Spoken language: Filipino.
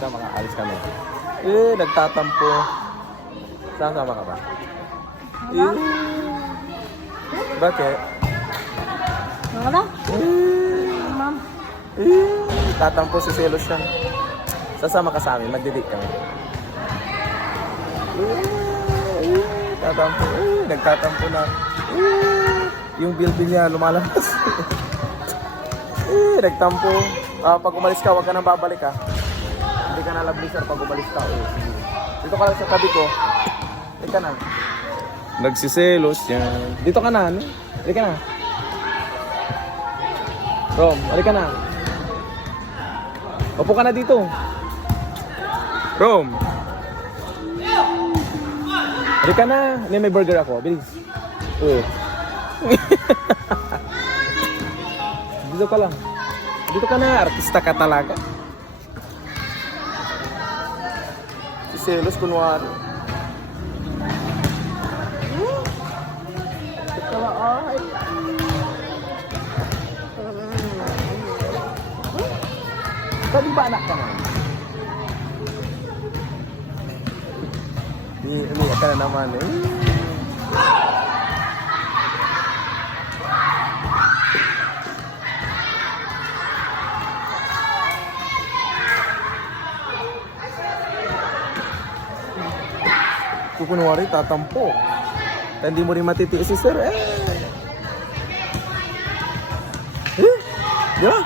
Sa mga alis kami. Nagtatampo. Sasama ka ba? Bakit? Wala? Ma'am. Tatampo si Selos yan. Sasama ka sa amin, magdi-date kami. Tatampo. Nagtatampo na. Yung bilbil niya lumalabas. Nagtampo. Pag umalis ka, huwag ka nang babalik ha. Hindi ka na labli sir pag umalis ka. Dito ka lang sa tabi ko. Hindi ka na. Nagsiselos yan. Dito ka na. Hindi ka na. Rom, halika na. Upo ka na dito. Rom. Halika na. May burger ako. Bilis. Dito ka lang. Dito ka na. Artista ka talaga. Si Selos kunwari. Ito ay. Sabi ba anak ka na? Umiyak ka na naman eh. Kunwari tatampo. Hindi mo rin matitiis si sir eh. Di ba?